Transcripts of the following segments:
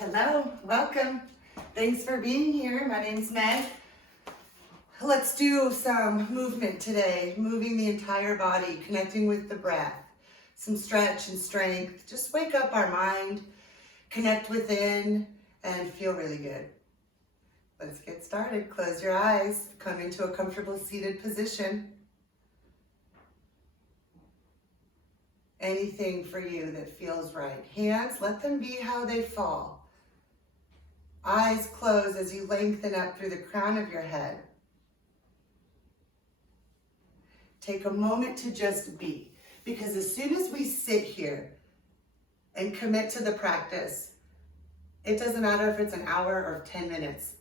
Hello, welcome. Thanks for being here. My name's Meg. Let's do some movement today, moving the entire body, connecting with the breath, some stretch and strength. Just wake up our mind, connect within, and feel really good. Let's get started. Close your eyes, come into a comfortable seated position. Anything for you that feels right. Hands, let them be how they fall. Eyes close as you lengthen up through the crown of your head. Take a moment to just be, because as soon as we sit here and commit to the practice, it doesn't matter if it's an hour or 10 minutes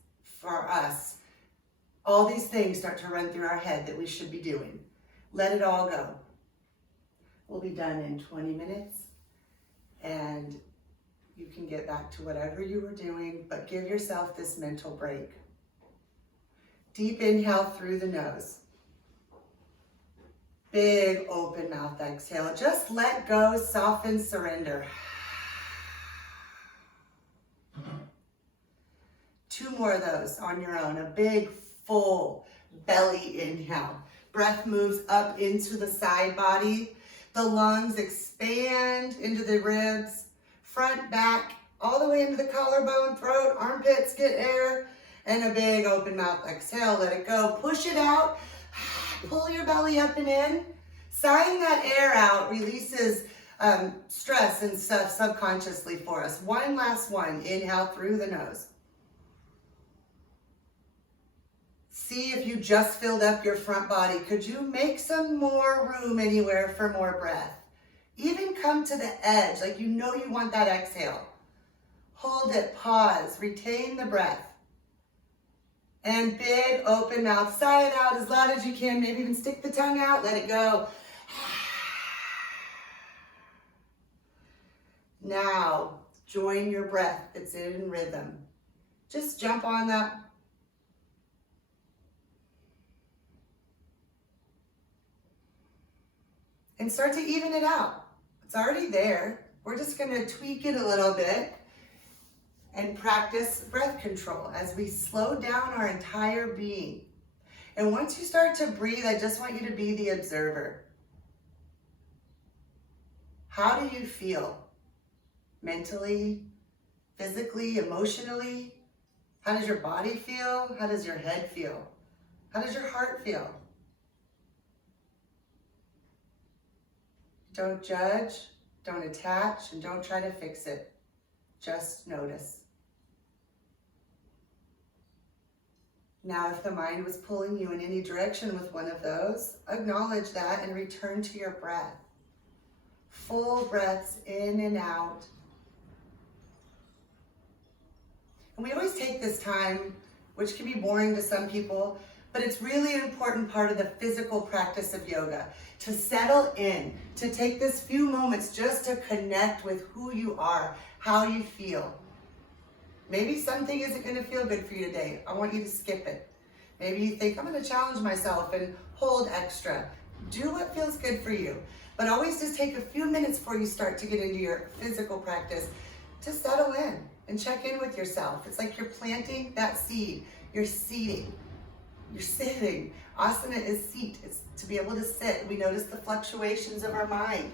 for us. All these things start to run through our head that we should be doing. Let it all go. We'll be done in 20 minutes, and you can get back to whatever you were doing, but give yourself this mental break. Deep inhale through the nose. Big open mouth exhale. Just let go, soften, surrender. 2 more of those on your own. A big, full belly inhale. Breath moves up into the side body. The lungs expand into the ribs. Front, back, all the way into the collarbone, throat, armpits, get air, and a big open mouth exhale. Let it go. Push it out. Pull your belly up and in. Sighing that air out releases stress and stuff subconsciously for us. One last one. Inhale through the nose. See if you just filled up your front body. Could you make some more room anywhere for more breath? Even come to the edge, like you know you want that exhale. Hold it, pause, retain the breath. And big open mouth, sigh it out as loud as you can, maybe even stick the tongue out, let it go. Now, join your breath, it's in rhythm. Just jump on that. And start to even it out. It's already there. We're just gonna tweak it a little bit and practice breath control as we slow down our entire being. And once you start to breathe, I just want you to be the observer. How do you feel? Mentally, physically, emotionally? How does your body feel? How does your head feel? How does your heart feel? Don't judge, don't attach, and don't try to fix it. Just notice. Now, if the mind was pulling you in any direction with one of those, acknowledge that and return to your breath. Full breaths in and out. And we always take this time, which can be boring to some people, but it's really an important part of the physical practice of yoga, to settle in, to take this few moments just to connect with who you are, how you feel. Maybe something isn't gonna feel good for you today. I want you to skip it. Maybe you think, I'm gonna challenge myself and hold extra. Do what feels good for you. But always just take a few minutes before you start to get into your physical practice to settle in and check in with yourself. It's like you're planting that seed, you're seeding. You're sitting. Asana is seat. It's to be able to sit. We notice the fluctuations of our mind.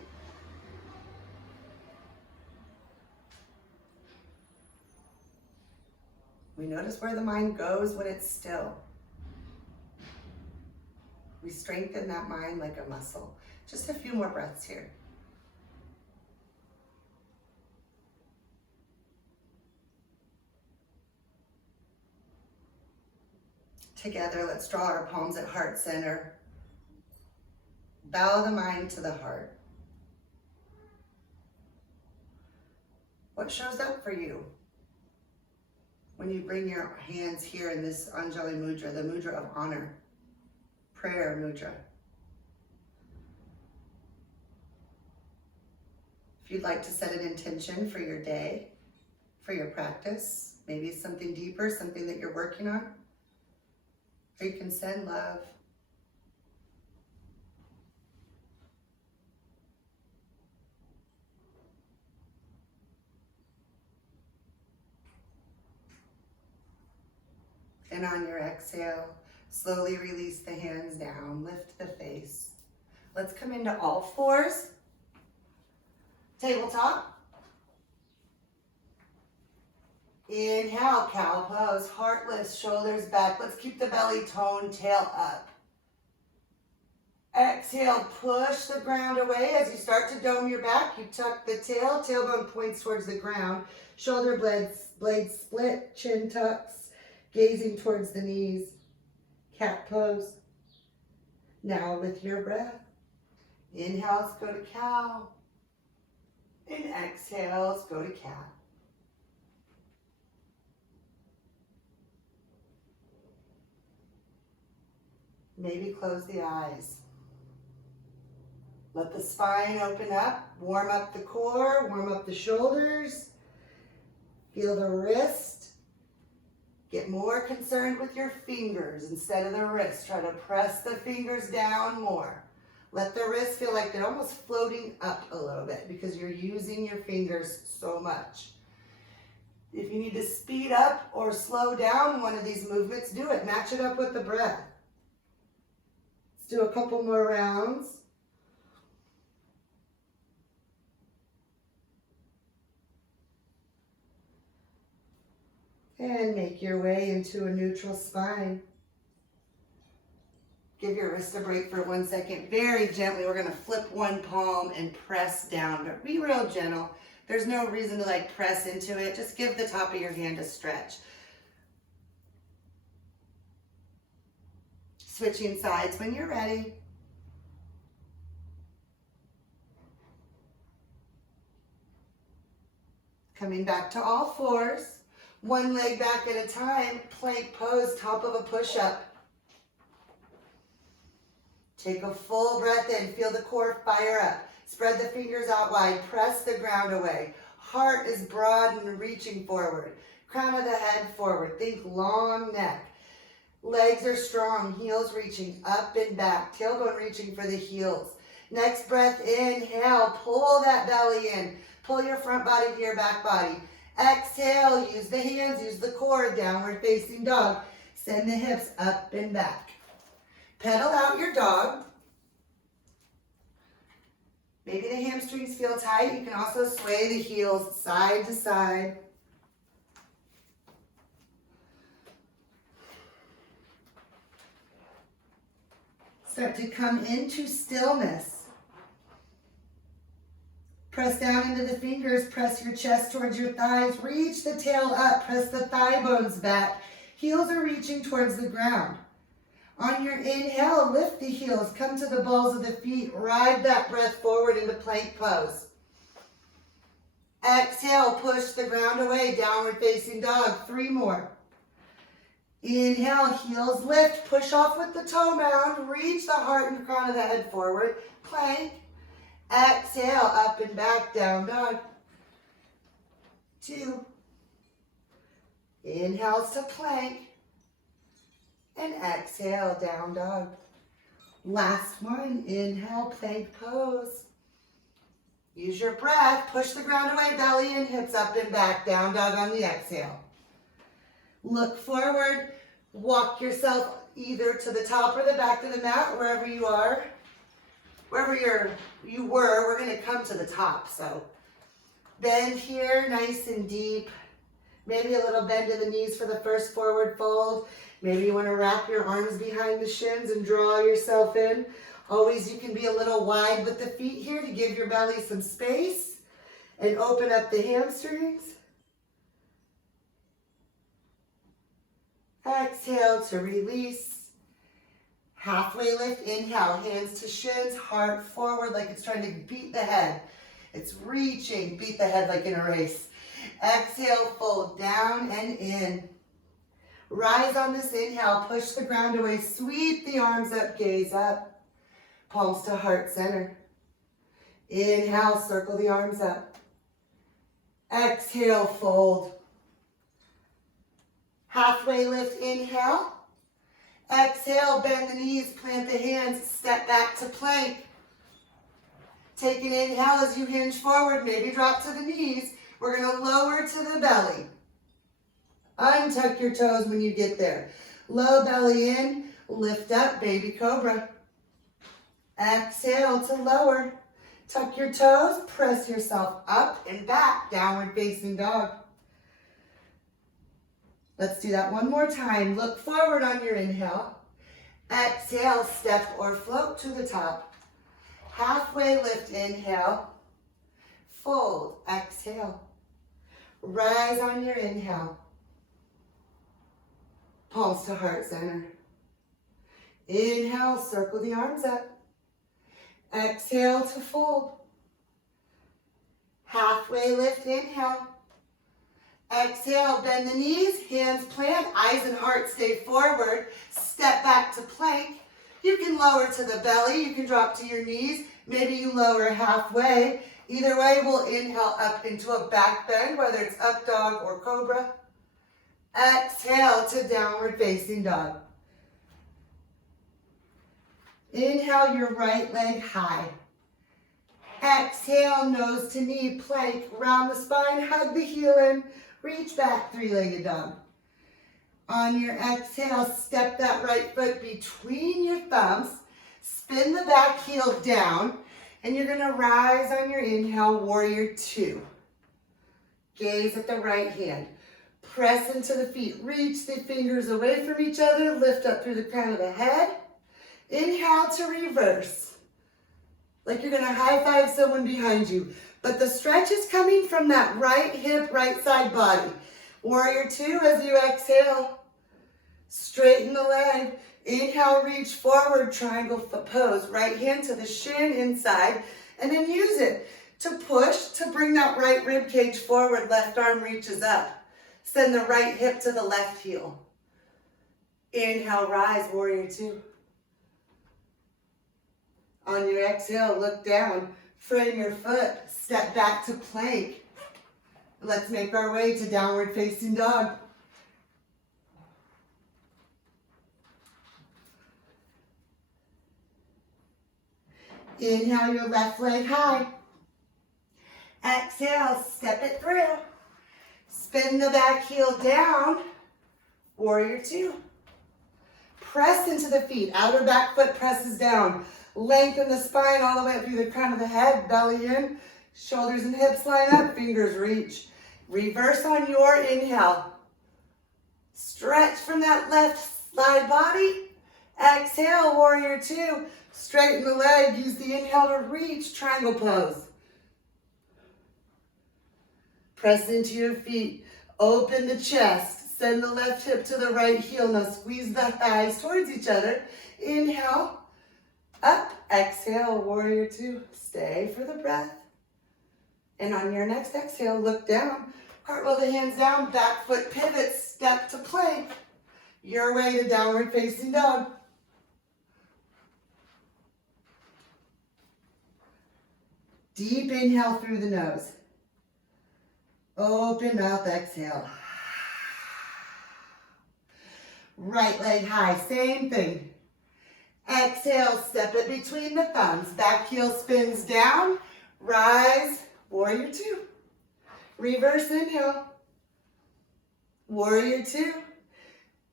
We notice where the mind goes when it's still. We strengthen that mind like a muscle. Just a few more breaths here. Together, let's draw our palms at heart center. Bow the mind to the heart. What shows up for you when you bring your hands here in this Anjali Mudra, the mudra of honor, prayer mudra? If you'd like to set an intention for your day, for your practice, maybe it's something deeper, something that you're working on, or you can send love. And on your exhale, slowly release the hands down, lift the face. Let's come into all fours. Tabletop. Inhale, cow pose, heart lifts, shoulders back. Let's keep the belly toned, tail up. Exhale, push the ground away. As you start to dome your back, you tuck the tail, tailbone points towards the ground, shoulder blades split, chin tucks, gazing towards the knees. Cat pose. Now with your breath, inhales go to cow, and exhales go to cat. Maybe close the eyes. Let the spine open up, warm up the core, warm up the shoulders. Feel the wrist. Get more concerned with your fingers instead of the wrist. Try to press the fingers down more. Let the wrists feel like they're almost floating up a little bit because you're using your fingers so much. If you need to speed up or slow down one of these movements, do it. Match it up with the breath. Let's do a couple more rounds. And make your way into a neutral spine. Give your wrist a break for 1 second. Very gently, we're gonna flip one palm and press down, but be real gentle. There's no reason to like press into it. Just give the top of your hand a stretch. Switching sides when you're ready. Coming back to all fours. One leg back at a time, plank pose, top of a push-up. Take a full breath in, feel the core fire up. Spread the fingers out wide, press the ground away. Heart is broad and reaching forward. Crown of the head forward, think long neck. Legs are strong, heels reaching up and back, tailbone reaching for the heels. Next breath, inhale, pull that belly in. Pull your front body to your back body. Exhale, use the hands, use the core, downward facing dog. Send the hips up and back. Pedal out your dog. Maybe the hamstrings feel tight. You can also sway the heels side to side. Start to come into stillness. Press down into the fingers, press your chest towards your thighs, reach the tail up, press the thigh bones back. Heels are reaching towards the ground. On your inhale, lift the heels, come to the balls of the feet, ride that breath forward into plank pose. Exhale, push the ground away, downward facing dog, 3 more. Inhale, heels lift, push off with the toe mound, reach the heart and crown of the head forward, plank. Exhale, up and back, down dog. 2. Inhales to plank. And exhale, down dog. Last one, inhale, plank pose. Use your breath, push the ground away, belly and hips up and back, down dog on the exhale. Look forward, walk yourself either to the top or the back of the mat, wherever you are. Wherever you were, we're gonna come to the top. So bend here, nice and deep. Maybe a little bend to the knees for the first forward fold. Maybe you wanna wrap your arms behind the shins and draw yourself in. Always you can be a little wide with the feet here to give your belly some space and open up the hamstrings. Exhale to release. Halfway lift, inhale, hands to shins, heart forward like it's trying to beat the head. It's reaching, beat the head like in a race. Exhale, fold down and in. Rise on this inhale, push the ground away, sweep the arms up, gaze up. Palms to heart center. Inhale, circle the arms up. Exhale, fold. Halfway lift, inhale. Exhale, bend the knees, plant the hands, step back to plank. Take an inhale as you hinge forward, maybe drop to the knees. We're gonna lower to the belly. Untuck your toes when you get there. Low belly in, lift up, baby cobra. Exhale to lower. Tuck your toes, press yourself up and back, downward facing dog. Let's do that one more time. Look forward on your inhale. Exhale, step or float to the top. Halfway lift, inhale. Fold, exhale. Rise on your inhale. Palms to heart center. Inhale, circle the arms up. Exhale to fold. Halfway lift, inhale. Exhale, bend the knees, hands plant, eyes and heart stay forward. Step back to plank. You can lower to the belly, you can drop to your knees. Maybe you lower halfway. Either way, we'll inhale up into a back bend, whether it's up dog or cobra. Exhale to downward facing dog. Inhale your right leg high. Exhale, nose to knee, plank, round the spine, hug the heel in, reach back, three-legged dog. On your exhale, step that right foot between your thumbs, spin the back heel down, and you're gonna rise on your inhale, warrior two. Gaze at the right hand. Press into the feet, reach the fingers away from each other, lift up through the crown of the head. Inhale to reverse. Like you're gonna high five someone behind you. But the stretch is coming from that right hip, right side body. Warrior two as you exhale. Straighten the leg. Inhale, reach forward, triangle pose. Right hand to the shin inside. And then use it to push to bring that right rib cage forward. Left arm reaches up. Send the right hip to the left heel. Inhale, rise, warrior two. On your exhale, look down, frame your foot, step back to plank. Let's make our way to downward facing dog. Inhale your left leg high. Exhale, step it through. Spin the back heel down, warrior two. Press into the feet, outer back foot presses down. Lengthen the spine all the way up through the crown of the head, belly in, shoulders and hips line up, fingers reach. Reverse on your inhale. Stretch from that left side body. Exhale, warrior two. Straighten the leg, use the inhale to reach, triangle pose. Press into your feet, open the chest, send the left hip to the right heel. Now squeeze the thighs towards each other. Inhale. Up, exhale, warrior two. Stay for the breath. And on your next exhale, look down. Cartwheel the hands down, back foot pivot, step to plank. Your way to downward facing dog. Deep inhale through the nose. Open mouth, exhale. Right leg high, same thing. Exhale, step it between the thumbs. Back heel spins down. Rise, warrior two. Reverse inhale. Warrior two.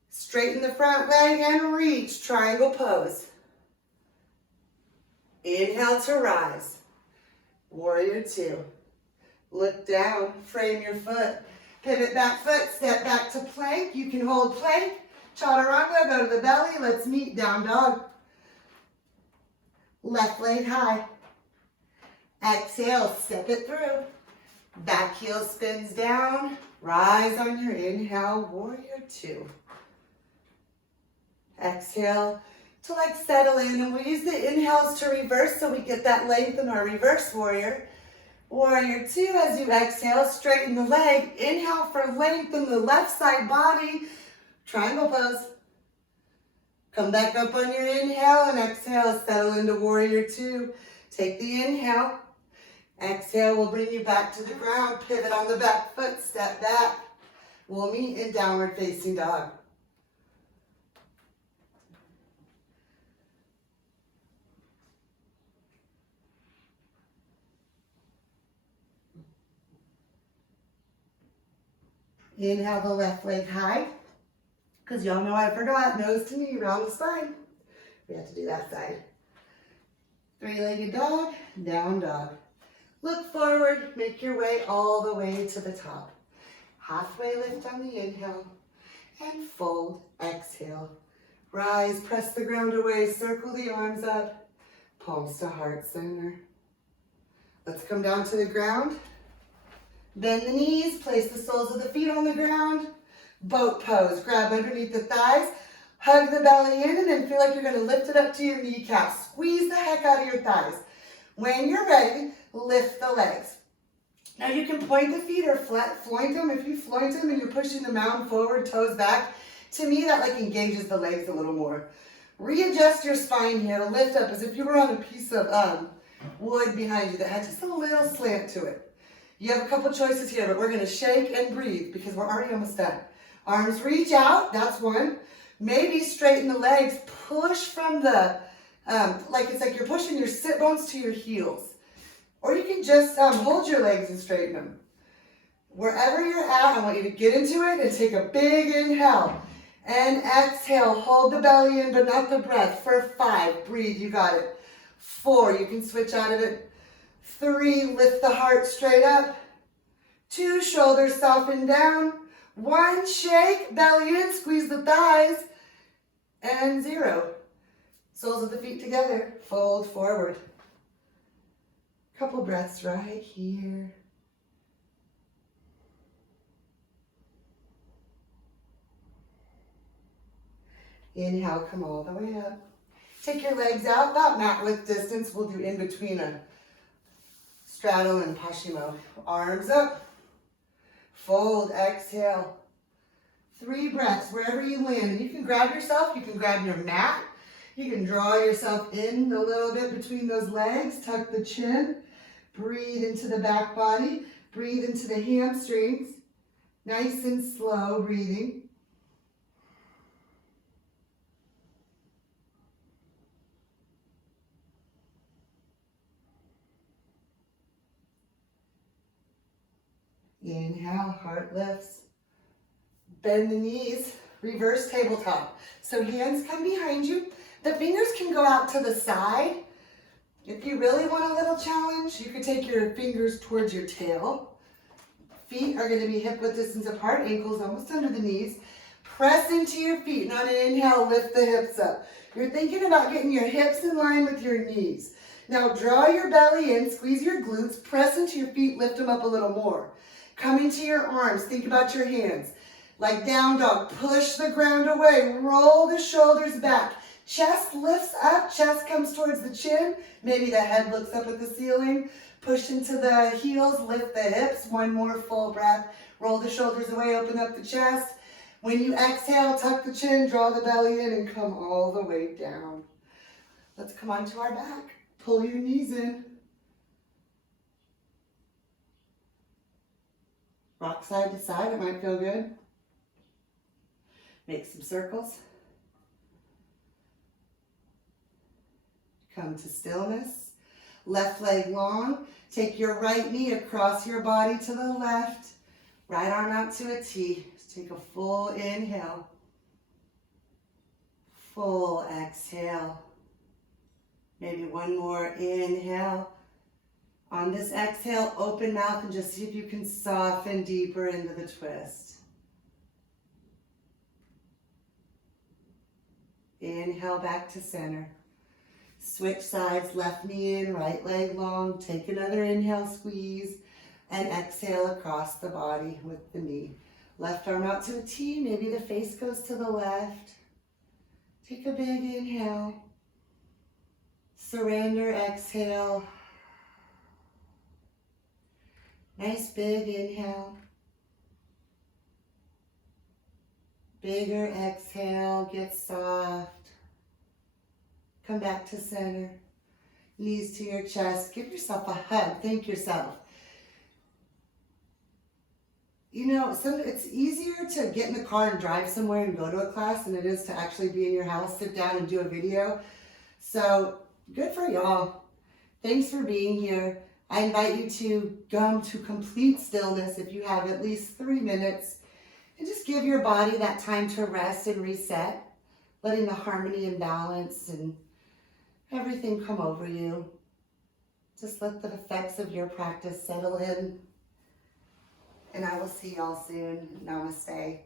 Straighten the front leg and reach, triangle pose. Inhale to rise. Warrior two. Look down, frame your foot. Pivot back foot, step back to plank. You can hold plank. Chaturanga, go to the belly. Let's meet down dog. Left leg high. Exhale, step it through. Back heel spins down. Rise on your inhale, warrior two. Exhale to like settle in, and we use the inhales to reverse so we get that length in our reverse warrior. Warrior two, as you exhale, straighten the leg. Inhale for length in the left side body. Triangle pose. Come back up on your inhale and exhale, settle into warrior two. Take the inhale. Exhale will bring you back to the ground. Pivot on the back foot, step back. We'll meet in downward facing dog. Inhale the left leg high. Because y'all know I forgot, nose to knee, round the spine. We have to do that side. Three-legged dog, down dog. Look forward, make your way all the way to the top. Halfway lift on the inhale, and fold, exhale. Rise, press the ground away, circle the arms up, palms to heart center. Let's come down to the ground. Bend the knees, place the soles of the feet on the ground. Boat pose, grab underneath the thighs, hug the belly in, and then feel like you're gonna lift it up to your kneecaps. Squeeze the heck out of your thighs. When you're ready, lift the legs. Now you can point the feet or floint them. If you floint them and you're pushing the mountain forward, toes back, to me that like engages the legs a little more. Readjust your spine here to lift up as if you were on a piece of wood behind you that had just a little slant to it. You have a couple choices here, but we're gonna shake and breathe because we're already almost done. Arms reach out, that's one. Maybe straighten the legs, push from the, it's like you're pushing your sit bones to your heels. Or you can just hold your legs and straighten them. Wherever you're at, I want you to get into it and take a big inhale. And exhale, hold the belly in, but not the breath. For 5, breathe, you got it. 4, you can switch out of it. 3, lift the heart straight up. 2, shoulders soften down. 1, shake, belly in, squeeze the thighs. And 0, soles of the feet together, fold forward. Couple breaths right here. Inhale, come all the way up. Take your legs out, about mat width distance. We'll do in between a straddle and Pashimo. Arms up, fold, exhale. 3 breaths, wherever you land. And you can grab yourself, you can grab your mat. You can draw yourself in a little bit between those legs, tuck the chin. Breathe into the back body, breathe into the hamstrings. Nice and slow breathing. Inhale, heart lifts. Bend the knees, reverse tabletop. So hands come behind you. The fingers can go out to the side. If you really want a little challenge, you could take your fingers towards your tail. Feet are gonna be hip width distance apart, ankles almost under the knees. Press into your feet, and on an inhale, lift the hips up. You're thinking about getting your hips in line with your knees. Now draw your belly in, squeeze your glutes, press into your feet, lift them up a little more. Come into your arms, think about your hands. Like down dog, push the ground away, roll the shoulders back. Chest lifts up, chest comes towards the chin. Maybe the head looks up at the ceiling. Push into the heels, lift the hips. 1 more full breath. Roll the shoulders away, open up the chest. When you exhale, tuck the chin, draw the belly in, and come all the way down. Let's come onto our back. Pull your knees in. Rock side to side, it might feel good. Make some circles. Come to stillness. Left leg long. Take your right knee across your body to the left. Right arm out to a T. Take a full inhale. Full exhale. Maybe 1 more inhale. On this exhale, open mouth and just see if you can soften deeper into the twist. Inhale back to center. Switch sides, left knee in, right leg long. Take another inhale, squeeze, and exhale across the body with the knee. Left arm out to a T, maybe the face goes to the left. Take a big inhale. Surrender, exhale. Nice big inhale. Bigger exhale, get soft. Come back to center. Knees to your chest. Give yourself a hug. Thank yourself. You know, it's easier to get in the car and drive somewhere and go to a class than it is to actually be in your house, sit down and do a video. So good for y'all. Thanks for being here. I invite you to come to complete stillness if you have at least 3 minutes And just give your body that time to rest and reset, letting the harmony and balance and everything come over you. Just let the effects of your practice settle in. And I will see y'all soon. Namaste.